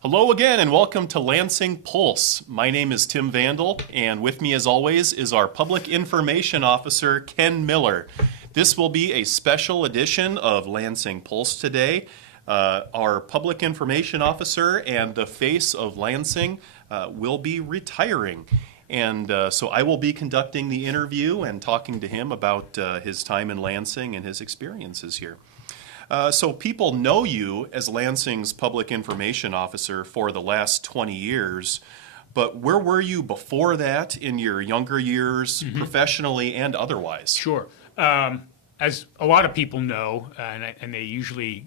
Hello again and welcome to Lansing Pulse. My name is Tim Vandall and with me as always is our Public Information Officer, Ken Miller. This will be a special edition of Lansing Pulse today. Our Public Information Officer and the face of Lansing will be retiring. And so I will be conducting the interview and talking to him about his time in Lansing and his experiences here. So people know you as Lansing's Public Information Officer for the last 20 years, but where were you before that in your younger years, professionally and otherwise? Sure. As a lot of people know, and they usually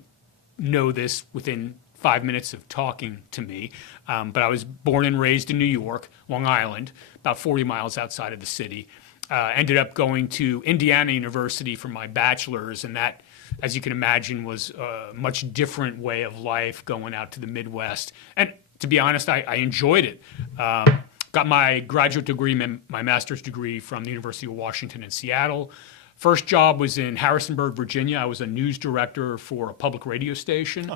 know this within 5 minutes of talking to me, but I was born and raised in New York, Long Island, about 40 miles outside of the city. Ended up going to Indiana University for my bachelor's, and that, as you can imagine, was a much different way of life going out to the Midwest. And to be honest, I enjoyed it. Got my graduate degree, my master's degree from the University of Washington in Seattle. First job was in Harrisonburg, Virginia. I was a news director for a public radio station.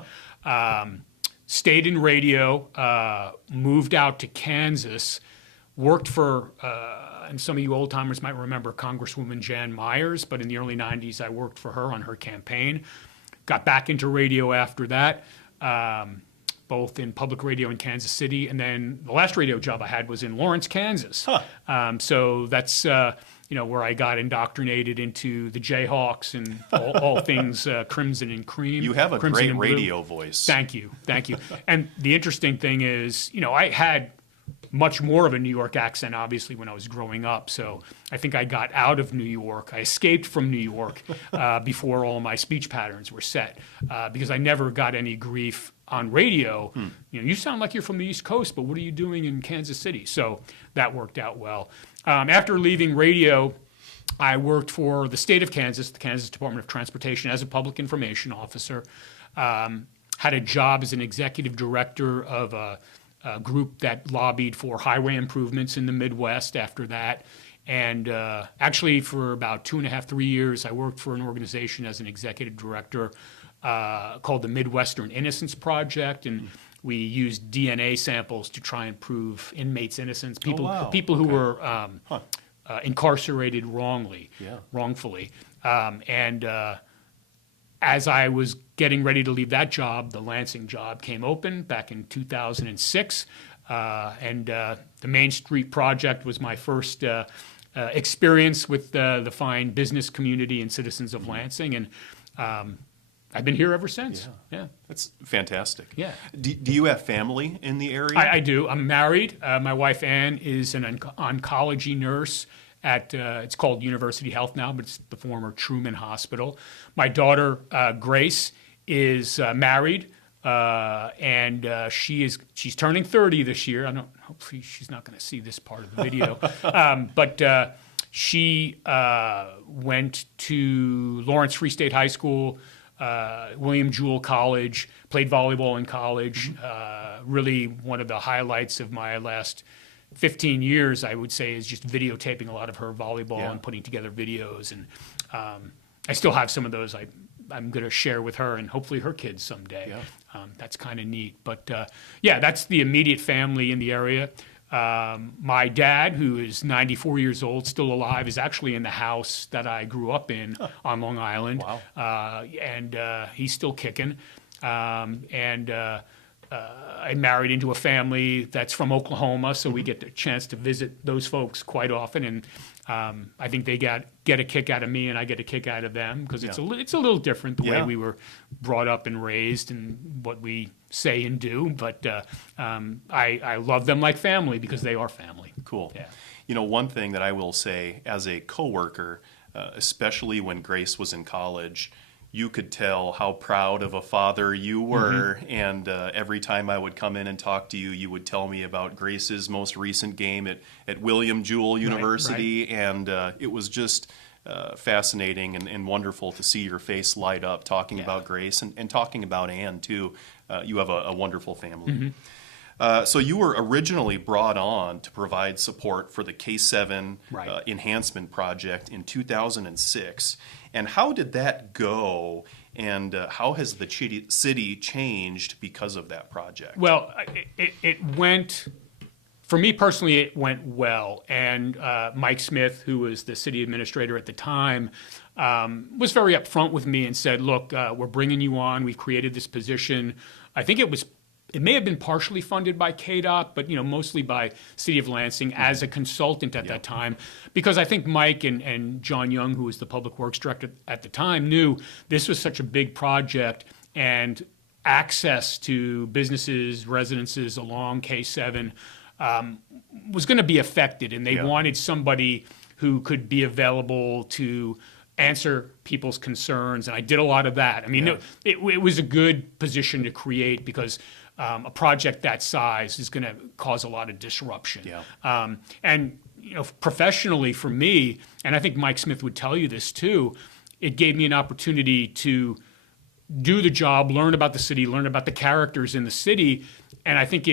Stayed in radio, moved out to Kansas, worked for, and some of you old timers might remember Congresswoman Jan Myers, but in the early 90s I worked for her on her campaign. Got back into radio after that, both in public radio in Kansas City, and then the last radio job I had was in Lawrence, Kansas. So that's where I got indoctrinated into the Jayhawks and all things crimson and cream. You have a crimson great radio voice. Thank you. And the interesting thing is, I had much more of a New York accent, obviously, when I was growing up. So I think I got out of New York. I escaped from New York before all my speech patterns were set, because I never got any grief on radio. You sound like you're from the East Coast, but what are you doing in Kansas City? So that worked out well. After leaving radio, I worked for the state of Kansas, the Kansas Department of Transportation, as a public information officer. Had a job as an executive director of a group that lobbied for highway improvements in the Midwest after that. And actually for about 2.5, 3 years, I worked for an organization as an executive director called the Midwestern Innocence Project. And we used DNA samples to try and prove inmates' innocence, people who were incarcerated wrongfully. As I was getting ready to leave that job, the Lansing job came open back in 2006. The Main Street Project was my first experience with the fine business community and citizens of Lansing. And I've been here ever since. Yeah. That's fantastic. Yeah. Do you have family in the area? I do. I'm married. My wife, Ann, is an oncology nurse at, it's called University Health now, but it's the former Truman Hospital. My daughter, Grace, is married, and she's turning 30 this year. Hopefully she's not going to see this part of the video. But she went to Lawrence Free State High School, William Jewell College, played volleyball in college. Really one of the highlights of my last 15 years, I would say, is just videotaping a lot of her volleyball and putting together videos. And I still have some of those I'm going to share with her and hopefully her kids someday. That's kind of neat. But that's the immediate family in the area. My dad, who is 94 years old, still alive, is actually in the house that I grew up in on Long Island. Wow. And he's still kicking. I married into a family that's from Oklahoma, so we get the chance to visit those folks quite often. And I think they get a kick out of me, and I get a kick out of them, because it's a little different the way we were brought up and raised and what we say and do. But I love them like family because they are family. Cool. Yeah. One thing that I will say as a coworker, especially when Grace was in college, you could tell how proud of a father you were, and every time I would come in and talk to you, you would tell me about Grace's most recent game at William Jewell University, and it was just fascinating and wonderful to see your face light up talking about Grace and talking about Ann, too. You have a wonderful family. So you were originally brought on to provide support for the K7 enhancement project in 2006. And how did that go? and how has the city changed because of that project? Well, it went, for me personally, it went well. And Mike Smith, who was the city administrator at the time, was very upfront with me and said, look, we're bringing you on. We've created this position. I think it may have been partially funded by KDOT, but mostly by City of Lansing as a consultant at that time, because I think Mike and John Young, who was the Public Works Director at the time, knew this was such a big project and access to businesses, residences along K7 was going to be affected, and they wanted somebody who could be available to answer people's concerns, and I did a lot of that. I mean, it was a good position to create because a project that size is going to cause a lot of disruption. And professionally for me, and I think Mike Smith would tell you this too, it gave me an opportunity to do the job, learn about the city, learn about the characters in the city, and I think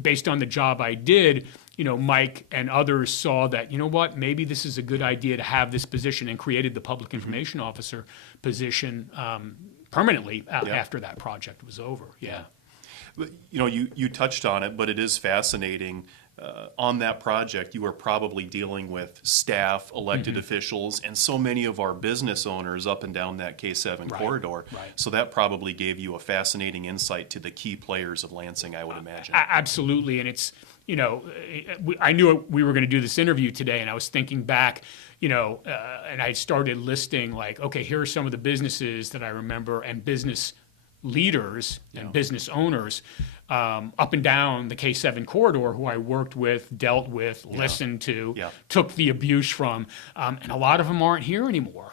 based on the job I did, Mike and others saw that, maybe this is a good idea to have this position, and created the public information officer position permanently after that project was over. You touched on it, but it is fascinating. On that project, you were probably dealing with staff, elected officials, and so many of our business owners up and down that K7 corridor. So that probably gave you a fascinating insight to the key players of Lansing, I would imagine. Absolutely, and it's, I knew we were going to do this interview today, and I was thinking back, and I started listing like, okay, here are some of the businesses that I remember, and business leaders and business owners up and down the K7 corridor who I worked with, dealt with, listened to, took the abuse from, and a lot of them aren't here anymore.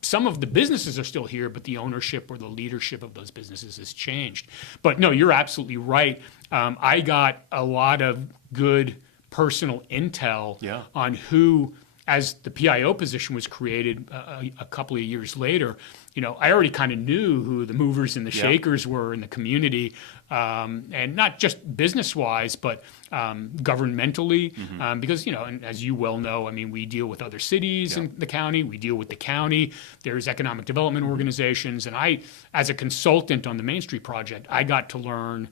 Some of the businesses are still here, but the ownership or the leadership of those businesses has changed. But no, you're absolutely right. I got a lot of good personal intel on who, as the PIO position was created a couple of years later, I already kind of knew who the movers and the shakers were in the community, and not just business-wise, but governmentally, because, and as you well know, I mean, we deal with other cities in the county, we deal with the county, there's economic development organizations, and I, as a consultant on the Main Street project, I got to learn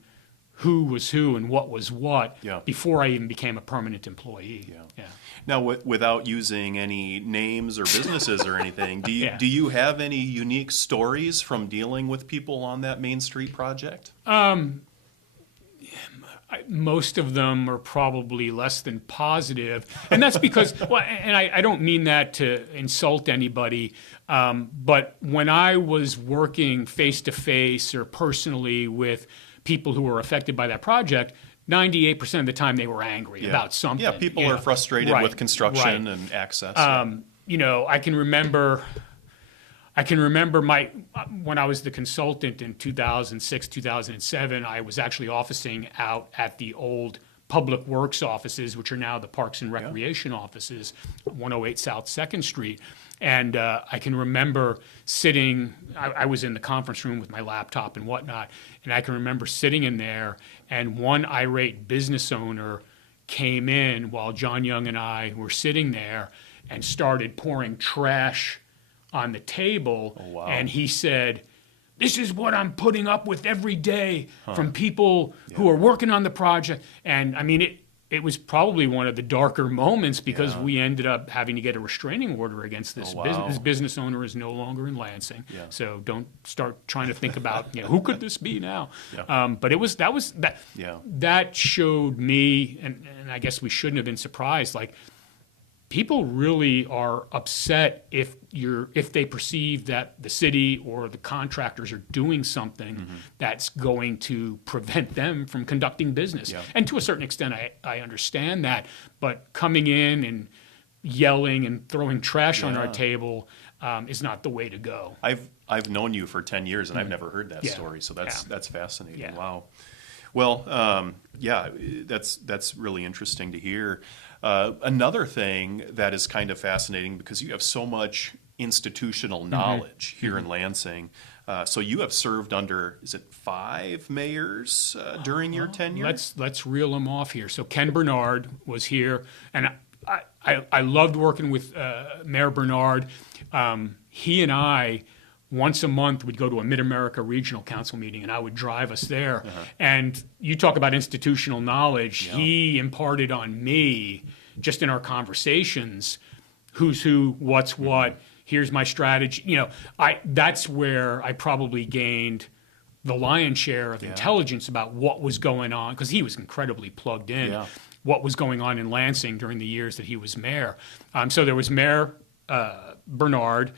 who was who and what was what before I even became a permanent employee. Now, without using any names or businesses or anything, do you have any unique stories from dealing with people on that Main Street project? Most of them are probably less than positive, and that's because, and I don't mean that to insult anybody, but when I was working face-to-face or personally with people who were affected by that project, 98% of the time they were angry about something. Yeah, people are frustrated with construction and access. I can remember when I was the consultant in 2006, 2007, I was actually officing out at the old Public Works offices, which are now the Parks and Recreation offices, 108 South 2nd Street. And I can remember sitting, I was in the conference room with my laptop and whatnot, and I can remember sitting in there, and one irate business owner came in while John Young and I were sitting there and started pouring trash on the table. And he said, "This is what I'm putting up with every day from people who are working on the project." And I mean, it was probably one of the darker moments because we ended up having to get a restraining order against this business. This business owner is no longer in Lansing, so don't start trying to think about who could this be now. But that showed me, and I guess we shouldn't have been surprised. Like, people really are upset if they perceive that the city or the contractors are doing something that's going to prevent them from conducting business. And to a certain extent, I understand that, but coming in and yelling and throwing trash on our table is not the way to go. I've known you for 10 years and I've never heard that story, so that's fascinating. Wow. Well, that's really interesting to hear. Another thing that is kind of fascinating, because you have so much institutional knowledge here in Lansing. So you have served under, is it 5 mayors during your tenure? Let's reel them off here. So Ken Bernard was here, and I loved working with Mayor Bernard. He and I once a month would go to a Mid-America Regional Council meeting, and I would drive us there. And you talk about institutional knowledge. He imparted on me, just in our conversations, who's who, what's what, here's my strategy. You know, that's where I probably gained the lion's share of intelligence about what was going on, because he was incredibly plugged in, what was going on in Lansing during the years that he was mayor. So there was Mayor Bernard,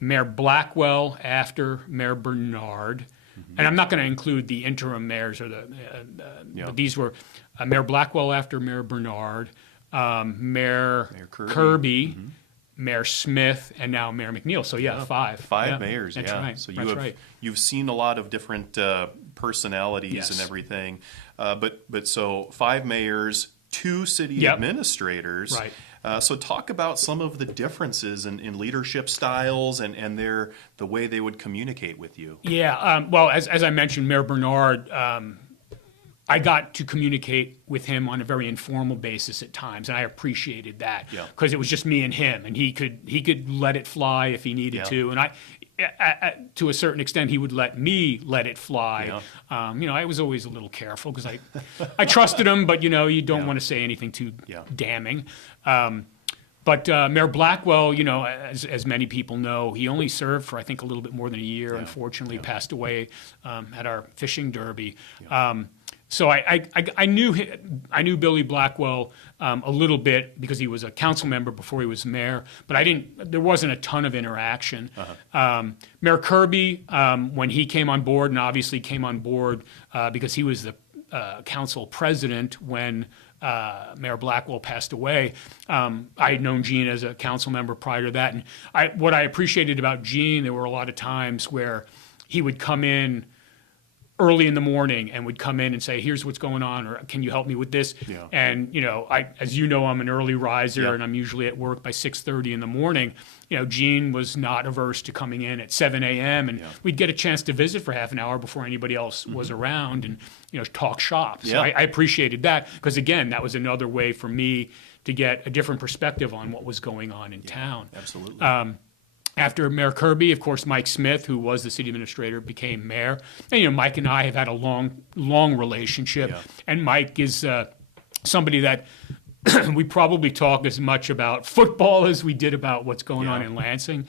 Mayor Blackwell after Mayor Bernard, and I'm not going to include the interim mayors or but these were Mayor Blackwell after Mayor Bernard, Mayor Kirby, Mayor Smith, and now Mayor McNeil. So five mayors. That's right. So you've seen a lot of different personalities and everything, but so 5 mayors, 2 city administrators. Right. So talk about some of the differences in leadership styles and the way they would communicate with you. Yeah. Well, as I mentioned, Mayor Bernard, I got to communicate with him on a very informal basis at times, and I appreciated that because it was just me and him, and he could let it fly if he needed to, and to a certain extent, he would let me let it fly. You know, I was always a little careful because I trusted him, but you know, you don't want to say anything too damning. But Mayor Blackwell, you know, as many people know, he only served for I think a little bit more than a year. Unfortunately, passed away at our fishing derby. So I knew Billy Blackwell a little bit because he was a council member before he was mayor, but there wasn't a ton of interaction. Mayor Kirby, when he came on board, and obviously came on board because he was the council president when Mayor Blackwell passed away. I had known Gene as a council member prior to that, and what I appreciated about Gene, there were a lot of times where he would come in early in the morning and would come in and say, here's what's going on, or can you help me with this? And, you know, as you know, I'm an early riser and I'm usually at work by 6:30 in the morning. You know, Gene was not averse to coming in at 7 a.m. and we'd get a chance to visit for half an hour before anybody else was around and, you know, talk shop. So I appreciated that because, again, that was another way for me to get a different perspective on what was going on in town. Absolutely. After Mayor Kirby, of course, Mike Smith, who was the city administrator, became mayor. And, you know, Mike and I have had a long relationship. And Mike is somebody that we probably talk as much about football as we did about what's going on in Lansing.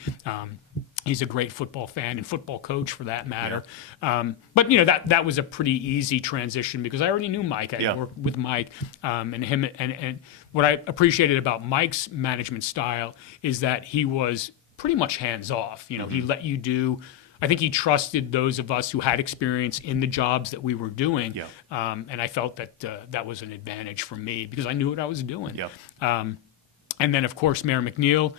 He's a great football fan and football coach for that matter. But, you know, that was a pretty easy transition because I already knew Mike. I worked with Mike and him. And what I appreciated about Mike's management style is that he was pretty much hands off. You know, he let you do. I think he trusted those of us who had experience in the jobs that we were doing. And I felt that that was an advantage for me because I knew what I was doing. And then, of course, Mayor McNeil,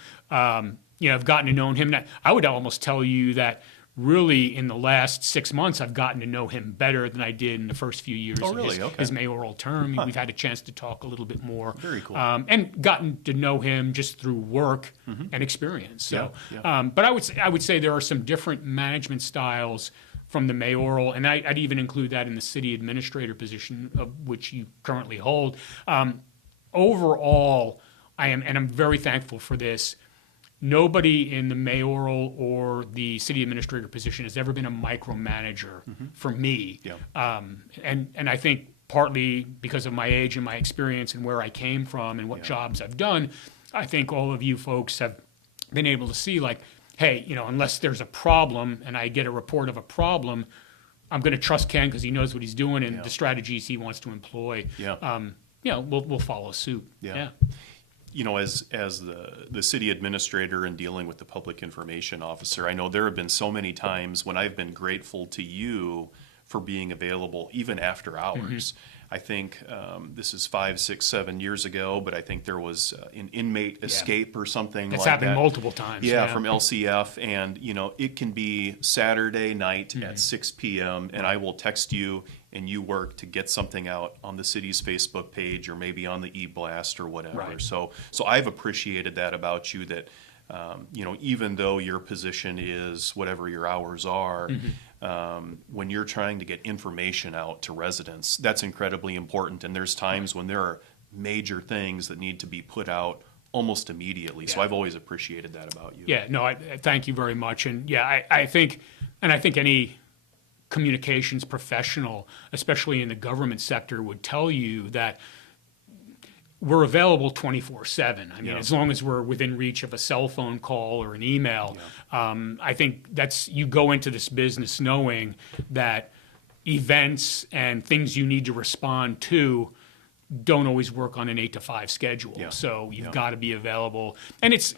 you know, I've gotten to know him. Now, I would almost tell you that really in the last 6 months, I've gotten to know him better than I did in the first few years of his mayoral term. We've had a chance to talk a little bit more. Very cool. And gotten to know him just through work and experience. So, but I would say there are some different management styles from the mayoral, and I'd even include that in the city administrator position, of which you currently hold. Overall, I'm very thankful for this. Nobody in the mayoral or the city administrator position has ever been a micromanager for me. And I think partly because of my age and my experience and where I came from and what jobs I've done, I think all of you folks have been able to see, like, hey, you know, unless there's a problem and I get a report of a problem, I'm going to trust Ken because he knows what he's doing and the strategies he wants to employ. You know, we'll follow suit. You know, as the city administrator and dealing with the public information officer, I know there have been so many times when I've been grateful to you for being available even after hours. I think this is 5, 6, 7 years ago, but I think there was an inmate escape or something It's like that. happened multiple times. From LCF, and you know, it can be Saturday night at 6 p.m. and I will text you and you work to get something out on the city's Facebook page or maybe on the e-blast or whatever. So I've appreciated that about you, that you know, even though your position is whatever your hours are, when you're trying to get information out to residents, that's incredibly important. And there's times when there are major things that need to be put out almost immediately. So Yeah. I've always appreciated that about you. Yeah, no, I thank you very much. And yeah, I think any communications professional, especially in the government sector, would tell you that we're available 24/7. I mean, Yeah. as long as we're within reach of a cell phone call or an email. I think you go into this business knowing that events and things you need to respond to don't always work on an 8 to 5 schedule. Yeah. So you've Yeah. got to be available. And it's,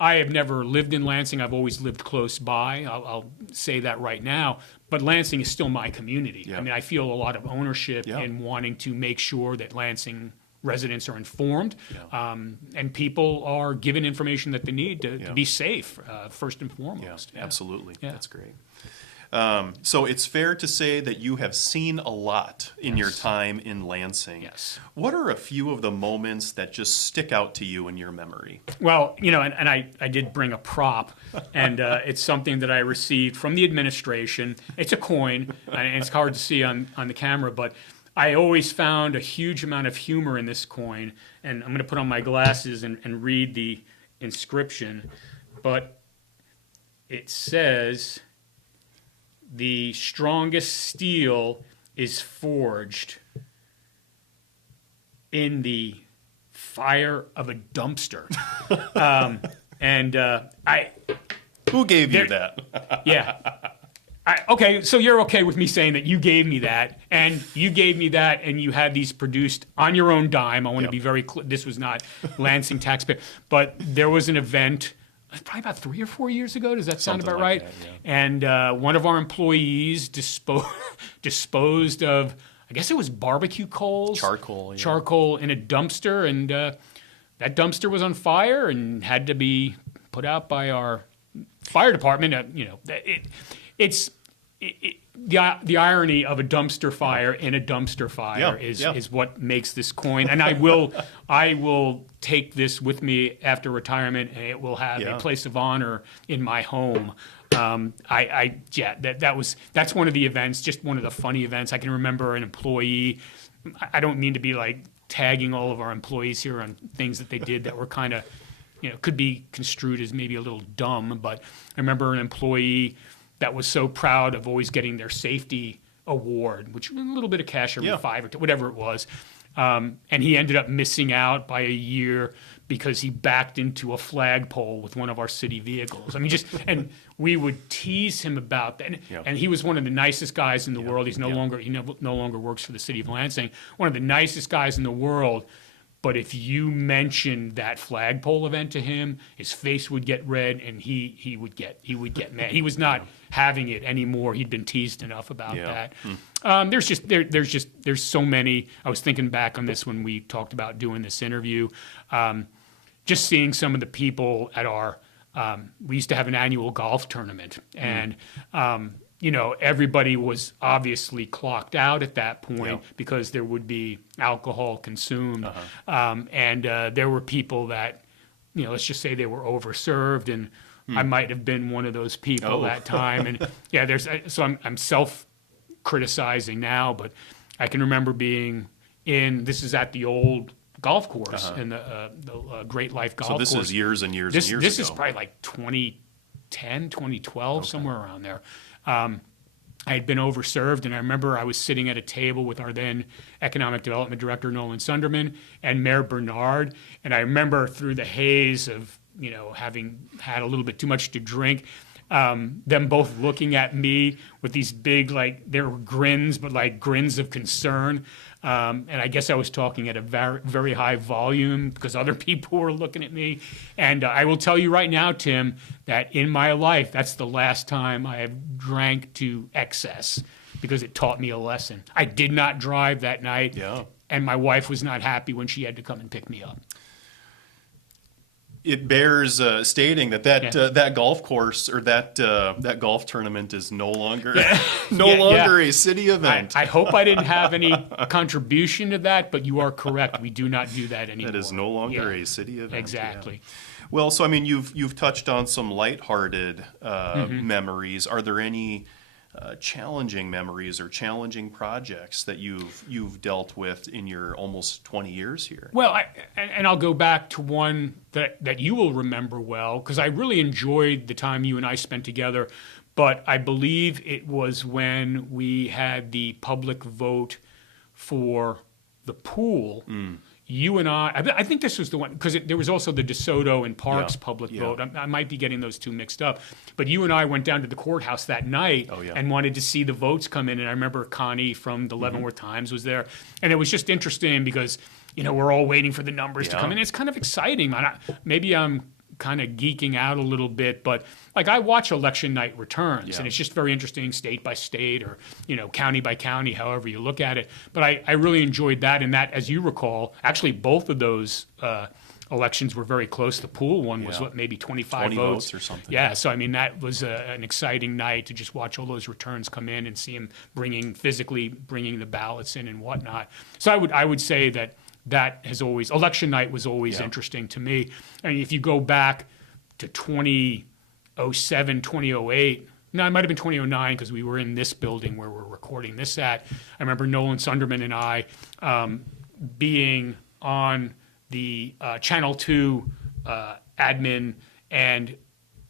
I have never lived in Lansing. I've always lived close by. I'll say that right now. But Lansing is still my community. Yeah. I mean, I feel a lot of ownership Yeah. in wanting to make sure that Lansing residents are informed, and people are given information that they need to be safe, first and Yeah, foremost. absolutely. Yeah. That's great. So it's fair to say that you have seen a lot in your time in Lansing. Yes. What are a few of the moments that just stick out to you in your memory? Well, and I did bring a prop, and it's something that I received from the administration. It's a coin, and it's hard to see on the camera, but I always found a huge amount of humor in this coin, and I'm going to put on my glasses and read the inscription, but it says, "The strongest steel is forged in the fire of a dumpster." Who gave you There- that? Yeah. Okay, so you're okay with me saying that you gave me that, and you gave me that, and you had these produced on your own dime. I want to Yep. be very clear. This was not Lansing taxpayer, but there was an event probably about 3 or 4 years ago. Does that sound Something about like right? that, yeah. And one of our employees disposed of, I guess it was barbecue coals, Charcoal, yeah. charcoal in a dumpster, and that dumpster was on fire and had to be put out by our fire department. The irony of a dumpster fire in a dumpster fire Yeah. is what makes this coin. And I will take this with me after retirement, and it will have Yeah. a place of honor in my home. That's one of the events, just one of the funny events. I can remember an employee. I don't mean to be like tagging all of our employees here on things that they did that were kind of, could be construed as maybe a little dumb. But I remember an employee that was so proud of always getting their safety award, which was a little bit of cash every 5 or 10, whatever it was. And he ended up missing out by a year because he backed into a flagpole with one of our city vehicles. I mean, and we would tease him about that. And he was one of the nicest guys in the world. He's no longer works for the city of Lansing. One of the nicest guys in the world. But if you mentioned that flagpole event to him, his face would get red, and he would get mad. He was not having it anymore. He'd been teased enough about that. There's so many. I was thinking back on this when we talked about doing this interview. Just seeing some of the people at our. We used to have an annual golf tournament, and everybody was obviously clocked out at that point because there would be alcohol consumed. And there were people that, let's just say they were overserved, and I might have been one of those people that time. And so I'm self-criticizing now, but I can remember being this is at the old golf course, in the Great Life Golf Course. So this is years and years and years This ago. is probably like 2010, 2012, somewhere around there. I had been overserved, and I remember I was sitting at a table with our then Economic Development Director, Nolan Sunderman, and Mayor Bernard. And I remember through the haze of, having had a little bit too much to drink, them both looking at me with these big, there were grins, but like grins of concern. And I guess I was talking at a very, very high volume because other people were looking at me. And I will tell you right now, Tim, that in my life, that's the last time I have drank to excess because it taught me a lesson. I did not drive that night, and my wife was not happy when she had to come and pick me up. It bears stating that golf course or that golf tournament is no longer a city event. I hope I didn't have any contribution to that, but you are correct. We do not do that anymore. That is no longer a city event. Exactly. Yeah. Well, so I mean, you've touched on some lighthearted memories. Are there any challenging memories or challenging projects that you've dealt with in your almost 20 years here? Well, and I'll go back to one that you will remember well, because I really enjoyed the time you and I spent together. But I believe it was when we had the public vote for the pool. You and I think this was the one, because there was also the DeSoto and Parks public vote. I might be getting those two mixed up. But you and I went down to the courthouse that night and wanted to see the votes come in. And I remember Connie from the Leavenworth Times was there. And it was just interesting because, we're all waiting for the numbers to come in. It's kind of exciting. Maybe I'm kind of geeking out a little bit, but like I watch election night returns and it's just very interesting state by state or, county by county, however you look at it. But I really enjoyed that. And that, as you recall, actually both of those elections were very close. The pool one was maybe 25 votes or something. Yeah. So, I mean, that was an exciting night to just watch all those returns come in and see them physically bringing the ballots in and whatnot. So I would say that has always, election night was always interesting to me. I mean, if you go back to 2007, 2008, no, it might have been 2009 because we were in this building where we're recording this at. I remember Nolan Sunderman and I being on the Channel 2 admin and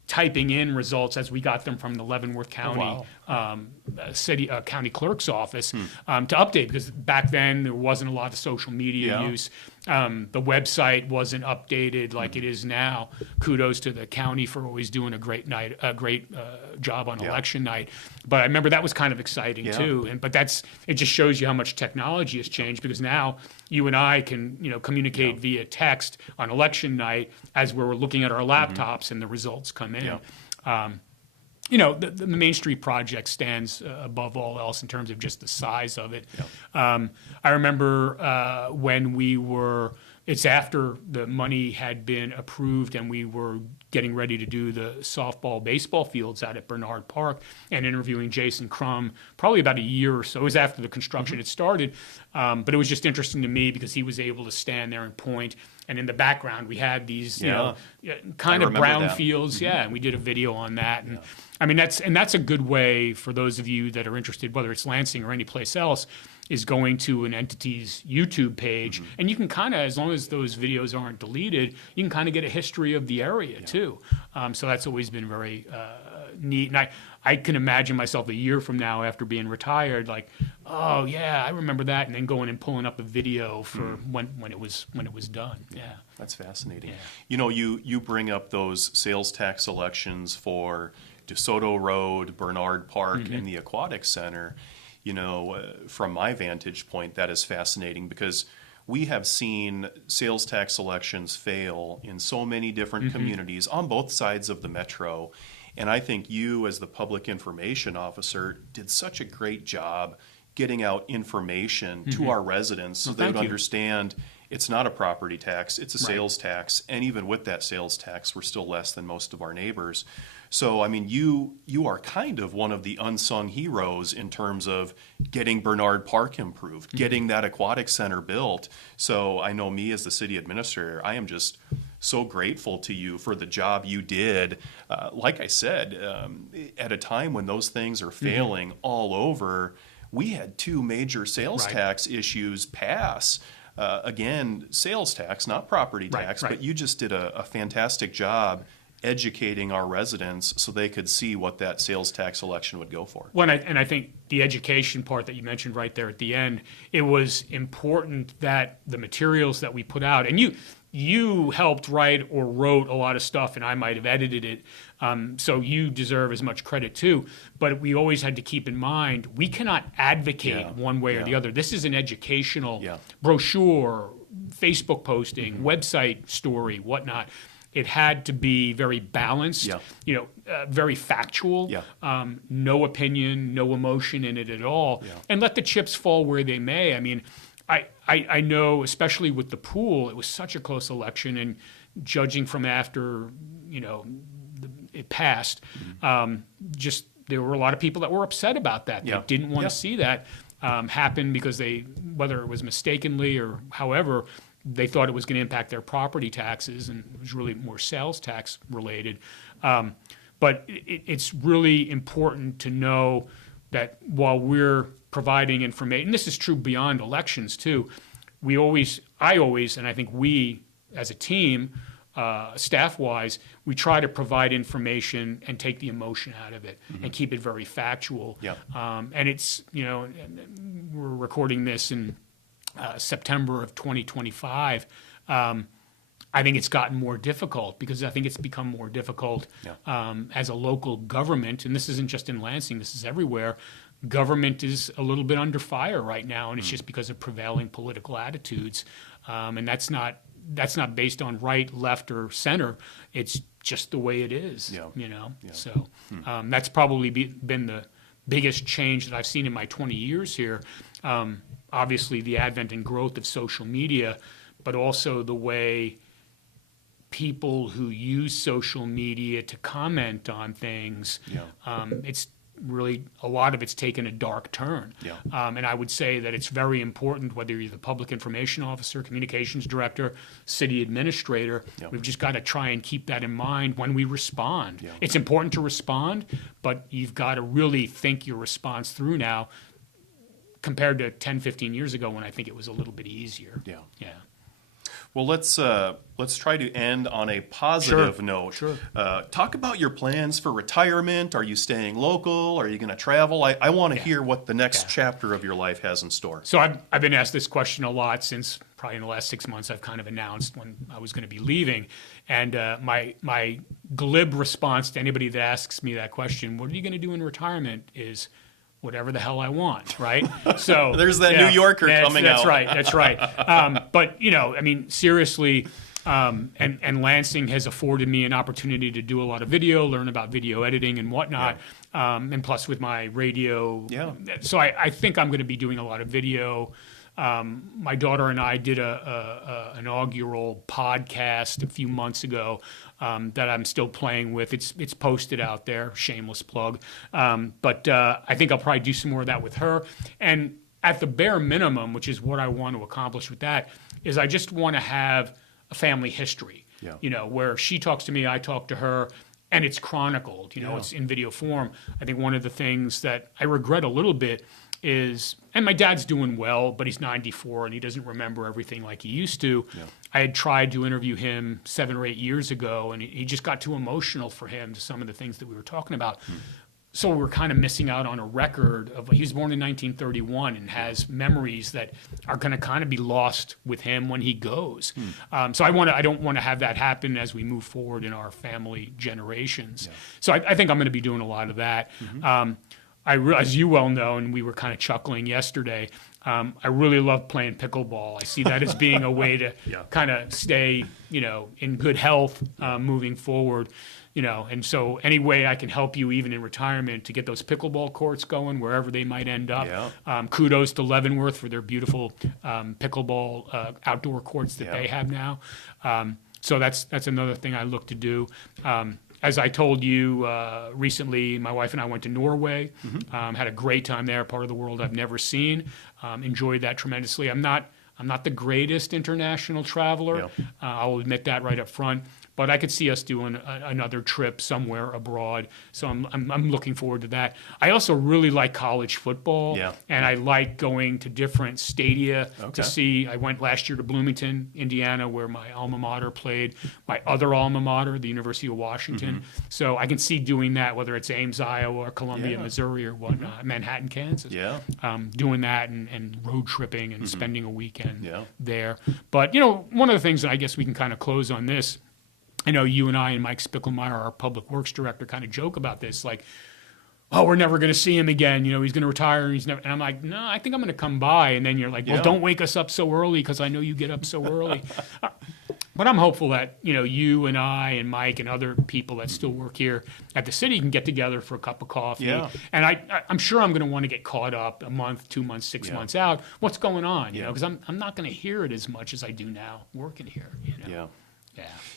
typing in results as we got them from the Leavenworth County county clerk's office to update, because back then there wasn't a lot of social media use. The website wasn't updated like it is now. Kudos to the county for always doing a great job on election night. But I remember that was kind of exciting too. But it just shows you how much technology has changed, because now you and I can communicate via text on election night as we're looking at our laptops and the results come in. The Main Street project stands above all else in terms of just the size of it. I remember when it's after the money had been approved and we were getting ready to do the softball, baseball fields out at Bernard Park and interviewing Jason Crum, probably about a year or so. It was after the construction had started. But it was just interesting to me because he was able to stand there and point. And in the background, we had these, kind of brown fields. And we did a video on that. And I mean, that's a good way for those of you that are interested, whether it's Lansing or any place else, is going to an entity's YouTube page. And you can kind of, as long as those videos aren't deleted, you can kind of get a history of the area too. So that's always been very neat. And I can imagine myself a year from now after being retired, like, oh yeah, I remember that, and then going and pulling up a video for when it was done. That's fascinating. You bring up those sales tax elections for DeSoto Road, Bernard Park, and the Aquatic Center. From my vantage point, that is fascinating because we have seen sales tax elections fail in so many different communities on both sides of the metro. And I think you, as the public information officer, did such a great job getting out information to our residents so they would understand it's not a property tax, it's a sales tax. And even with that sales tax, we're still less than most of our neighbors. So, I mean, you are kind of one of the unsung heroes in terms of getting Bernard Park improved, getting that aquatic center built. So I know me as the city administrator, I am just so grateful to you for the job you did. Like I said, at a time when those things are failing all over, we had two major sales tax issues pass. Again, sales tax, not property tax, but you just did a fantastic job educating our residents so they could see what that sales tax election would go for. Well, and I think the education part that you mentioned right there at the end, it was important that the materials that we put out, and you helped write or wrote a lot of stuff, and I might have edited it, so you deserve as much credit too. But we always had to keep in mind, we cannot advocate one way or the other. This is an educational brochure, Facebook posting, website story, whatnot. It had to be very balanced, very factual, no opinion, no emotion in it at all, and let the chips fall where they may. I mean, I know, especially with the pool, it was such a close election, and judging from after, it passed, just there were a lot of people that were upset about that. They didn't want to see that happen because whether it was mistakenly or however, they thought it was going to impact their property taxes, and it was really more sales tax related. But it's really important to know that while we're providing information, and this is true beyond elections too, I always, and I think we as a team, staff-wise, we try to provide information and take the emotion out of it and keep it very factual. Yeah. And it's, we're recording this in September of 2025. I think it's gotten more difficult because I think it's become more difficult as a local government, and this isn't just in Lansing, this is everywhere. Government is a little bit under fire right now, and it's just because of prevailing political attitudes. And that's not based on right, left, or center. It's just the way it is, So that's probably been the biggest change that I've seen in my 20 years here. Obviously, the advent and growth of social media, but also the way people who use social media to comment on things, it's really, a lot of it's taken a dark turn. And I would say that it's very important, whether you're the public information officer, communications director, city administrator, we've just got to try and keep that in mind when we respond. It's important to respond, but you've got to really think your response through now compared to 10, 15 years ago when I think it was a little bit easier. Well, let's try to end on a positive note. Sure. Talk about your plans for retirement. Are you staying local? Are you going to travel? I want to hear what the next chapter of your life has in store. So I've been asked this question a lot since probably in the last 6 months. I've kind of announced when I was going to be leaving. And my glib response to anybody that asks me that question, what are you going to do in retirement, is whatever the hell I want, right? So there's that New Yorker coming out. That's That's right. But I mean, seriously, and Lansing has afforded me an opportunity to do a lot of video, learn about video editing and whatnot, and plus with my radio. So I think I'm going to be doing a lot of video. My daughter and I did a inaugural podcast a few months ago that I'm still playing with. It's posted out there, shameless plug. But I think I'll probably do some more of that with her. And at the bare minimum, which is what I want to accomplish with that, is I just want to have a family history, where she talks to me, I talk to her, and it's chronicled, it's in video form. I think one of the things that I regret a little bit is, and my dad's doing well, but he's 94 and he doesn't remember everything like he used to. I had tried to interview him 7 or 8 years ago, and he just got too emotional for him to some of the things that we were talking about. So we're kind of missing out on a record of, he was born in 1931 and has memories that are going to kind of be lost with him when he goes. So I don't want to have that happen as we move forward in our family generations. So I think I'm going to be doing a lot of that. As you well know, and we were kind of chuckling yesterday, I really love playing pickleball. I see that as being a way to kind of stay, in good health moving forward. And so any way I can help you, even in retirement, to get those pickleball courts going wherever they might end up. Kudos to Leavenworth for their beautiful pickleball outdoor courts that they have now. So that's another thing I look to do. As I told you recently, my wife and I went to Norway, had a great time there, part of the world I've never seen, enjoyed that tremendously. I'm not the greatest international traveler. I'll admit that right up front. But I could see us doing another trip somewhere abroad. So I'm looking forward to that. I also really like college football, and I like going to different stadia to see. I went last year to Bloomington, Indiana, where my alma mater played. My other alma mater, the University of Washington. So I can see doing that, whether it's Ames, Iowa, or Columbia, Missouri, or whatnot, Manhattan, Kansas. Doing that and road tripping and spending a weekend there. But, one of the things that I guess we can kind of close on this, I know you and I and Mike Spickelmeyer, our public works director, kind of joke about this, like, oh, we're never going to see him again. He's going to retire. And I'm like, no, I think I'm going to come by. And then you're like, well, don't wake us up so early because I know you get up so early. But I'm hopeful that, you and I and Mike and other people that still work here at the city can get together for a cup of coffee. And I'm sure I'm going to want to get caught up a month, 2 months, 6 months out. What's going on? Because I'm not going to hear it as much as I do now working here.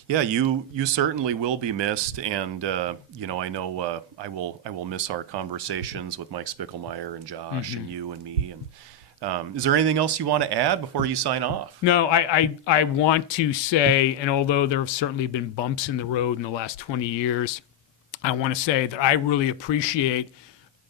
Yeah, you certainly will be missed, and I know I will miss our conversations with Mike Spickelmeyer and Josh and you and me. And is there anything else you want to add before you sign off? No, I want to say, and although there have certainly been bumps in the road in the last 20 years, I want to say that I really appreciate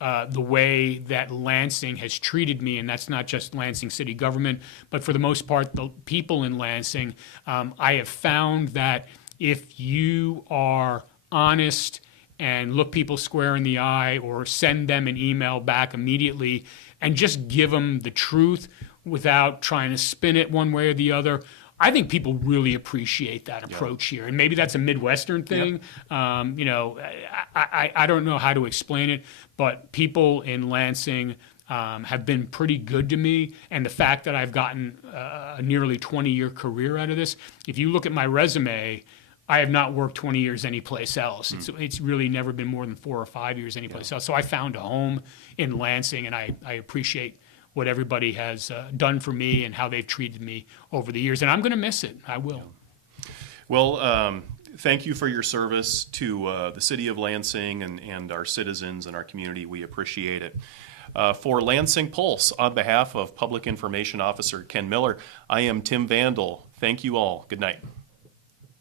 the way that Lansing has treated me, and that's not just Lansing city government, but for the most part, the people in Lansing. I have found that if you are honest and look people square in the eye or send them an email back immediately and just give them the truth without trying to spin it one way or the other, I think people really appreciate that approach here. And maybe that's a Midwestern thing. You know, I don't know how to explain it, but people in Lansing have been pretty good to me. And the fact that I've gotten a nearly 20-year career out of this, if you look at my resume, I have not worked 20 years anyplace else. It's really never been more than 4 or 5 years anyplace else. So I found a home in Lansing, and I appreciate what everybody has done for me and how they've treated me over the years. And I'm going to miss it. I will. Well, thank you for your service to the city of Lansing and our citizens and our community. We appreciate it. For Lansing Pulse, on behalf of Public Information Officer Ken Miller, I am Tim Vandall. Thank you all. Good night.